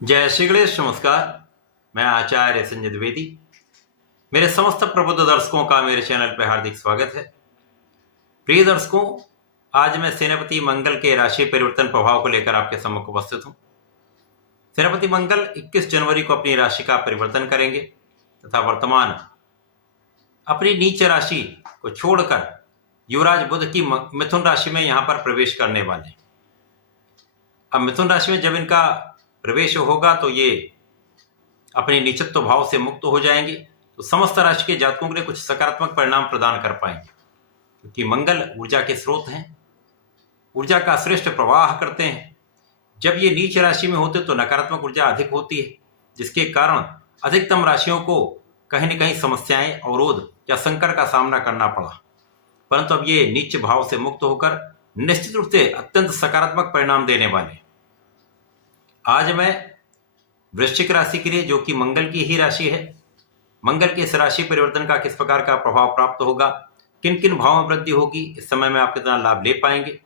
जय श्री गणेश। नमस्कार। मैं आचार्य संजय द्विवेदी। मेरे समस्त प्रबुद्ध दर्शकों का मेरे चैनल पर हार्दिक स्वागत है। प्रिय दर्शकों, आज मैं सेनापति मंगल के राशि परिवर्तन प्रभाव को लेकर आपके सम्मुख उपस्थित हूं। सेनापति मंगल 21 जनवरी को अपनी राशि का परिवर्तन करेंगे तथा वर्तमान अपनी नीच राशि को छोड़कर युवराज बुध की मिथुन राशि में यहां पर प्रवेश करने वाले हैं। अब मिथुन राशि में जब इनका प्रवेश होगा तो ये अपने नीचत्व भाव से मुक्त हो जाएंगे, तो समस्त राशि के जातकों के लिए कुछ सकारात्मक परिणाम प्रदान कर पाएंगे, क्योंकि मंगल ऊर्जा के स्रोत हैं, ऊर्जा का श्रेष्ठ प्रवाह करते हैं। जब ये नीच राशि में होते तो नकारात्मक ऊर्जा अधिक होती है, जिसके कारण अधिकतम राशियों को कहीं न कहीं समस्याएं, अवरोध या संकट का सामना करना पड़ा। परंतु अब ये नीच भाव से मुक्त होकर निश्चित रूप से अत्यंत सकारात्मक परिणाम देने वाले। आज मैं वृश्चिक राशि के लिए, जो कि मंगल की ही राशि है, मंगल के इस राशि परिवर्तन का किस प्रकार का प्रभाव प्राप्त होगा, किन किन भावों में वृद्धि होगी, इस समय में आप कितना लाभ ले पाएंगे,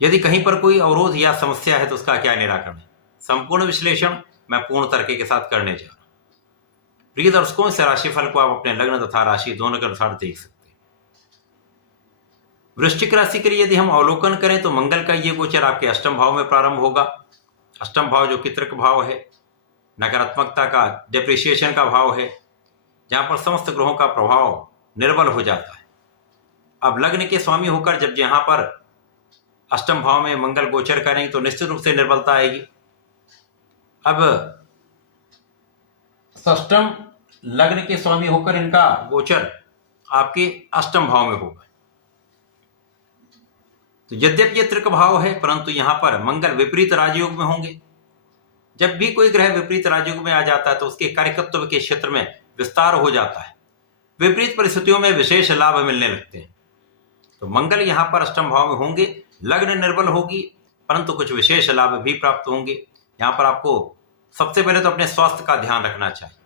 यदि कहीं पर कोई अवरोध या समस्या है तो उसका क्या निराकरण है, संपूर्ण विश्लेषण मैं पूर्ण तरीके के साथ करने जा रहा हूं। प्रिय दर्शकों, इस राशिफल को आप अपने लग्न तथा राशि दोनों के अनुसार देख सकते हैं। वृश्चिक राशि के लिए यदि हम अवलोकन करें तो मंगल का ये गोचर आपके अष्टम भाव में प्रारंभ होगा। अष्टम भाव जो कि तृक भाव है, नकारात्मकता का, डिप्रिसिएशन का भाव है, जहां पर समस्त ग्रहों का प्रभाव निर्बल हो जाता है। अब लग्न के स्वामी होकर जब यहां पर अष्टम भाव में मंगल गोचर करेंगे तो निश्चित रूप से निर्बलता आएगी। अब षष्टम लग्न के स्वामी होकर इनका गोचर आपके अष्टम भाव में होगा। तो यद्यपि ये तृक भाव है, परंतु यहां पर मंगल विपरीत राजयोग में होंगे। जब भी कोई ग्रह विपरीत राजयोग में आ जाता है तो उसके कार्यकत्व के क्षेत्र में विस्तार हो जाता है, विपरीत परिस्थितियों में विशेष लाभ मिलने लगते हैं। तो मंगल यहां पर अष्टम भाव में होंगे, लग्न निर्बल होगी, परंतु कुछ विशेष लाभ भी प्राप्त होंगे। यहां पर आपको सबसे पहले तो अपने स्वास्थ्य का ध्यान रखना चाहिए,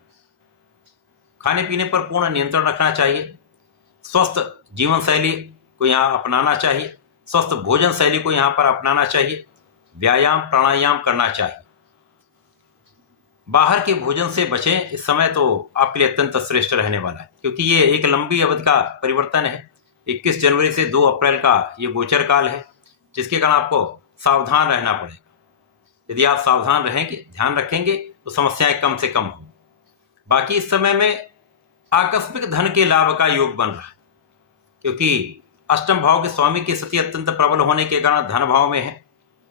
खाने पीने पर पूर्ण नियंत्रण रखना चाहिए, स्वस्थ जीवन शैली को यहां अपनाना चाहिए, स्वस्थ भोजन शैली को यहां पर अपनाना चाहिए, व्यायाम प्राणायाम करना चाहिए। बाहर के भोजन से बचें। इस समय तो आपके लिए अत्यंत श्रेष्ठ रहने वाला है, क्योंकि ये एक लंबी अवधि का परिवर्तन है। 21 जनवरी से 2 अप्रैल का ये गोचर काल है, जिसके कारण आपको सावधान रहना पड़ेगा। यदि आप सावधान रहेंगे, ध्यान रखेंगे, तो समस्याएं कम से कम होंगी। बाकी इस समय में आकस्मिक धन के लाभ का योग बन रहा है, क्योंकि अष्टम भाव के स्वामी की स्थिति अत्यंत प्रबल होने के कारण धन भाव में है,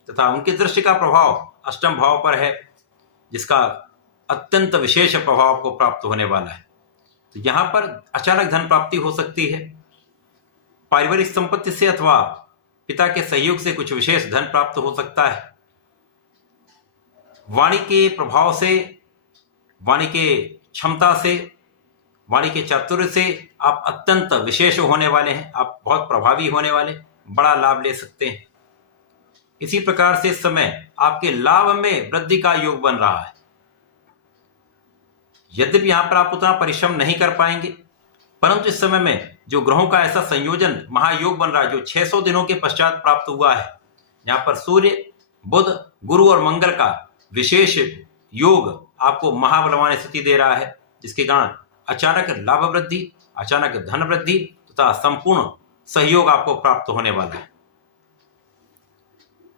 तथा उनकी दृष्टि का प्रभाव अष्टम भाव पर है, जिसका अत्यंत विशेष प्रभाव आपको प्राप्त होने वाला है। तो यहां पर अचानक धन प्राप्ति हो सकती है, पारिवारिक संपत्ति से अथवा पिता के सहयोग से कुछ विशेष धन प्राप्त हो सकता है। वाणी के प्रभाव से, वाणी के क्षमता से, वाणी के चातुर्य से आप अत्यंत विशेष होने वाले हैं, आप बहुत प्रभावी होने वाले, बड़ा लाभ ले सकते हैं। इसी प्रकार से इस समय आपके लाभ में वृद्धि का योग बन रहा है। यद्यपि यहां पर आप उतना परिश्रम नहीं कर पाएंगे, परंतु इस समय में जो ग्रहों का ऐसा संयोजन महायोग बन रहा है, जो 600 दिनों के पश्चात प्राप्त हुआ है, यहां पर सूर्य, बुध, गुरु और मंगल का विशेष योग आपको महाबलवान स्थिति दे रहा है, जिसके कारण अचानक लाभ वृद्धि, अचानक धन वृद्धि तथा संपूर्ण सहयोग आपको प्राप्त होने वाला है।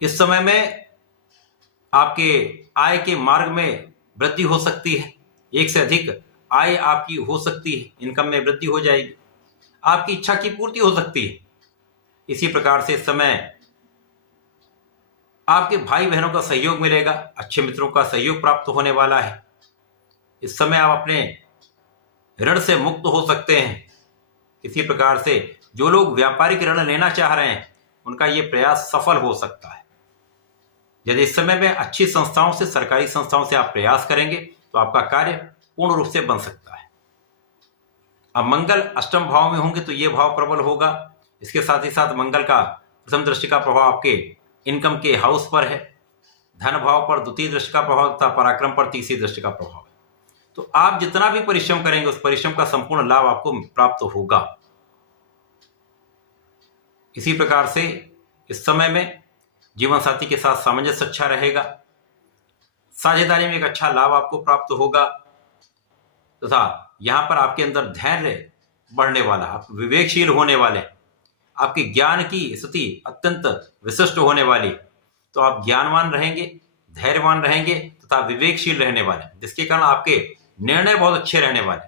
इस समय में आपके आय के मार्ग में वृद्धि हो सकती है, एक से अधिक आय आपकी हो सकती है, इनकम में वृद्धि हो जाएगी, आपकी इच्छा की पूर्ति हो सकती है। इसी प्रकार से इस समय आपके भाई बहनों का सहयोग मिलेगा, अच्छे मित्रों का सहयोग प्राप्त होने वाला है। इस समय आप अपने ऋण से मुक्त हो सकते हैं। इसी प्रकार से जो लोग व्यापारिक ऋण लेना चाह रहे हैं, उनका यह प्रयास सफल हो सकता है। यदि इस समय में अच्छी संस्थाओं से, सरकारी संस्थाओं से आप प्रयास करेंगे तो आपका कार्य पूर्ण रूप से बन सकता है। अब मंगल अष्टम भाव में होंगे तो यह भाव प्रबल होगा। इसके साथ ही साथ मंगल का प्रथम दृष्टि का प्रभाव आपके इनकम के हाउस पर है, धन भाव पर द्वितीय दृष्टि का प्रभाव तथा पराक्रम पर तीसरी दृष्टि का प्रभाव है। तो आप जितना भी परिश्रम करेंगे, उस परिश्रम का संपूर्ण लाभ आपको प्राप्त होगा। इसी प्रकार से इस समय में जीवन साथी के साथ सामंजस्य अच्छा रहेगा। साझेदारी में एक अच्छा लाभ आपको प्राप्त होगा तथा यहाँ पर आपके अंदर धैर्य बढ़ने वाला, आप विवेकशील होने वाले, आपके ज्ञान की स्थिति अत्यंत विशिष्ट होने वाली। तो आप ज्ञानवान रहेंगे, धैर्यवान रहेंगे तथा विवेकशील रहने वाले, जिसके कारण आपके निर्णय बहुत अच्छे रहने वाले।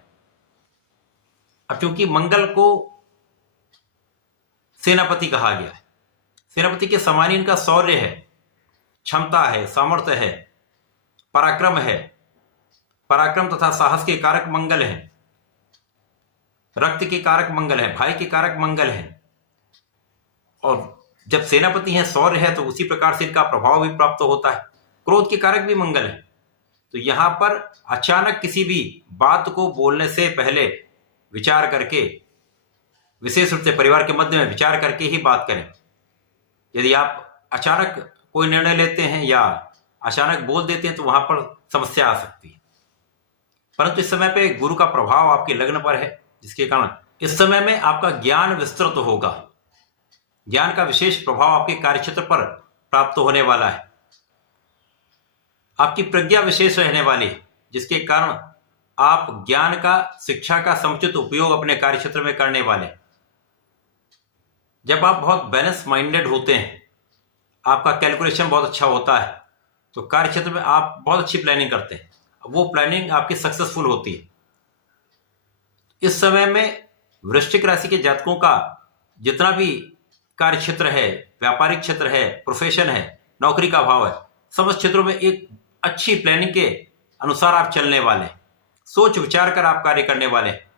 अब क्योंकि मंगल को सेनापति कहा गया है, सेनापति के समान ही इनका शौर्य है, क्षमता है, सामर्थ्य है, पराक्रम है। पराक्रम तथा साहस के कारक मंगल हैं, रक्त के कारक मंगल है, भाई के कारक मंगल है। और जब सेनापति हैं, शौर्य है, तो उसी प्रकार से इनका प्रभाव भी प्राप्त होता है। क्रोध के कारक भी मंगल है। तो यहां पर अचानक किसी भी बात को बोलने से पहले विचार करके, विशेष रूप से परिवार के मध्य में विचार करके ही बात करें। यदि आप अचानक कोई निर्णय लेते हैं या अचानक बोल देते हैं तो वहां पर समस्या आ सकती है। परंतु इस समय पे गुरु का प्रभाव आपके लग्न पर है, जिसके कारण इस समय में आपका ज्ञान विस्तृत होगा। ज्ञान का विशेष प्रभाव आपके कार्यक्षेत्र पर प्राप्त होने वाला है। आपकी प्रज्ञा विशेष रहने वाली है, जिसके कारण आप ज्ञान का, शिक्षा का समुचित उपयोग अपने कार्यक्षेत्र में करने वाले। जब आप बहुत बैलेंस माइंडेड होते हैं, आपका कैलकुलेशन बहुत अच्छा होता है, तो कार्यक्षेत्र में आप बहुत अच्छी प्लानिंग करते हैं। वो प्लानिंग आपकी सक्सेसफुल होती है। इस समय में वृश्चिक राशि के जातकों का जितना भी कार्य क्षेत्र है, व्यापारिक क्षेत्र है, प्रोफेशन है, नौकरी का भाव है, समस्त क्षेत्रों में एक अच्छी प्लानिंग के अनुसार आप चलने वाले हैं, सोच विचार कर आप कार्य करने वाले हैं,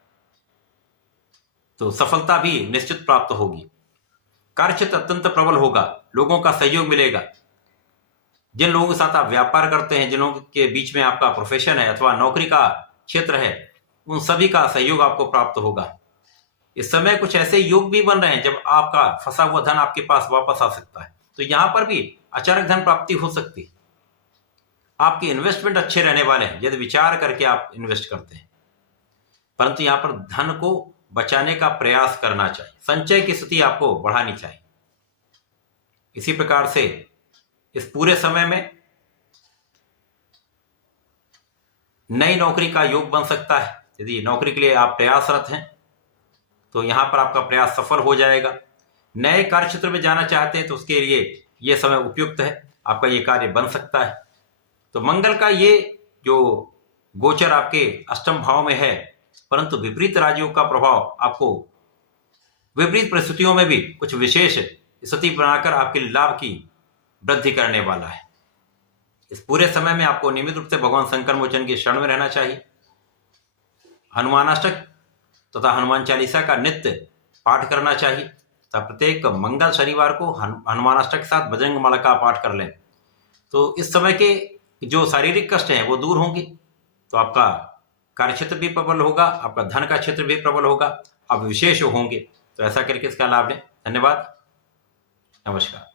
तो सफलता भी निश्चित प्राप्त होगी। कार्य क्षेत्र अत्यंत प्रबल होगा, लोगों का सहयोग मिलेगा। जिन लोगों के साथ आप व्यापार करते हैं, जिन लोगों के बीच में आपका प्रोफेशन है अथवा नौकरी का क्षेत्र है, उन सभी का सहयोग आपको प्राप्त होगा। इस समय कुछ ऐसे योग भी बन रहे हैं जब आपका फंसा हुआ धन आपके पास वापस आ सकता है। तो यहां पर भी अचानक धन प्राप्ति हो सकती है। आपके इन्वेस्टमेंट अच्छे रहने वाले हैं यदि विचार करके आप इन्वेस्ट करते हैं। परंतु यहां पर धन को बचाने का प्रयास करना चाहिए, संचय की स्थिति आपको बढ़ानी चाहिए। इसी प्रकार से इस पूरे समय में नई नौकरी का योग बन सकता है। यदि नौकरी के लिए आप प्रयासरत हैं तो यहां पर आपका प्रयास सफल हो जाएगा। नए कार्य क्षेत्र में जाना चाहते हैं तो उसके लिए यह समय उपयुक्त है, आपका ये कार्य बन सकता है। तो मंगल का ये जो गोचर आपके अष्टम भाव में है, परंतु विपरीत राजयोग का प्रभाव आपको विपरीत परिस्थितियों में भी कुछ विशेष स्थिति बनाकर आपके लाभ की वृद्धि करने वाला है। इस पूरे समय में आपको नियमित रूप से भगवान शंकर मोचन की शरण में रहना चाहिए। हनुमानाष्टक तथा हनुमान चालीसा का नित्य पाठ करना चाहिए तथा प्रत्येक मंगल शनिवार को हनुमानाष्टक के साथ बजरंग माला का पाठ कर लें। तो इस समय के जो शारीरिक कष्ट हैं वो दूर होंगे, तो आपका कार्यक्षेत्र भी प्रबल होगा, आपका धन का क्षेत्र भी प्रबल होगा, आप विशेष होंगे। तो ऐसा करके इसका लाभ लें। धन्यवाद, नमस्कार।